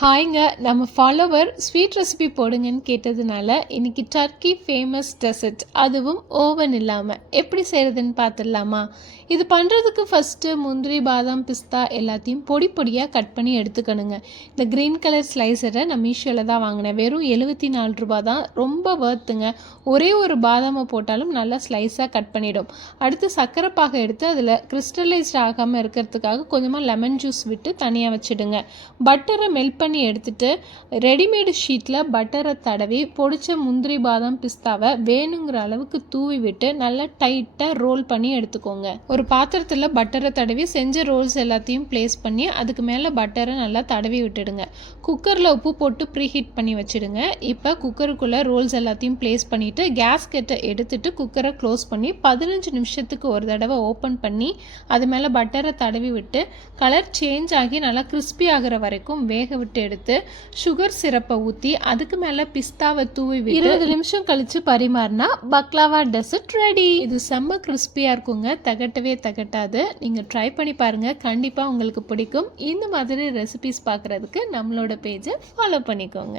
ஹாய்ங்க, நம்ம follower sweet recipe போடுங்கன்னு கேட்டதுனால இன்றைக்கி டர்க்கி ஃபேமஸ் டெசர்ட், அதுவும் ஓவன் இல்லாமல் எப்படி செய்கிறதுன்னு பார்த்துடலாமா? இது பண்ணுறதுக்கு ஃபஸ்ட்டு முந்திரி, பாதாம், பிஸ்தா எல்லாத்தையும் பொடி பொடியாக கட் பண்ணி எடுத்துக்கணுங்க. இந்த க்ரீன் கலர் ஸ்லைசரை நான் மீஷோவில் தான் வாங்கினேன். வெறும் 74 ரூபா தான், ரொம்ப வர்த்துங்க. ஒரே ஒரு பாதாமை போட்டாலும் நல்லா ஸ்லைஸாக கட் பண்ணிடும். அடுத்து சர்க்கரை பாகை எடுத்து அதில் கிறிஸ்டலைஸ்ட் ஆகாமல் இருக்கிறதுக்காக கொஞ்சமாக லெமன் ஜூஸ் விட்டு தனியாக வச்சுடுங்க. பட்டரை மெல்ட் பண்ணி எடுத்துட்டு ரெடிமேடு ஷீட்டில் பட்டரை தடவி பொடிச்ச முந்திரி, பாதாம், பிஸ்தாவை வேணுங்கிற அளவுக்கு தூவி விட்டு நல்லா டைட்டாக ரோல் பண்ணி எடுத்துக்கோங்க. ஒரு பாத்திரத்தில் பட்டரை தடவி செஞ்ச ரோல்ஸ் எல்லாத்தையும் ப்ளேஸ் பண்ணி அதுக்கு மேலே பட்டரை நல்லா தடவி விட்டுடுங்க. குக்கரில் உப்பு போட்டு ப்ரீஹீட் பண்ணி வச்சுடுங்க. இப்போ குக்கருக்குள்ளே ரோல்ஸ் எல்லாத்தையும் ப்ளேஸ் பண்ணிவிட்டு கேஸ்கெட்டை எடுத்துட்டு குக்கரை க்ளோஸ் பண்ணி 15 நிமிஷத்துக்கு ஒரு தடவை ஓப்பன் பண்ணி அது மேலே பட்டரை தடவி விட்டு கலர் சேஞ்ச் ஆகி நல்லா கிறிஸ்பி ஆகிற வரைக்கும் வேக விட்டு எடுத்து சுகர் சிரப்பை ஊற்றி அதுக்கு மேலே பிஸ்தாவை தூவி விட்டு 20 நிமிஷம் கழித்து பரிமாறினா பக்லாவா டெசர்ட் ரெடி. இது செம்ம கிறிஸ்பியாக இருக்குங்க, தகட்டவே தகட்டாது. நீங்கள் ட்ரை பண்ணி பாருங்கள், கண்டிப்பாக உங்களுக்கு பிடிக்கும். இந்த மாதிரி ரெசிபிஸ் பார்க்குறதுக்கு நம்மளோட பேஜை ஃபாலோ பண்ணிக்கோங்க.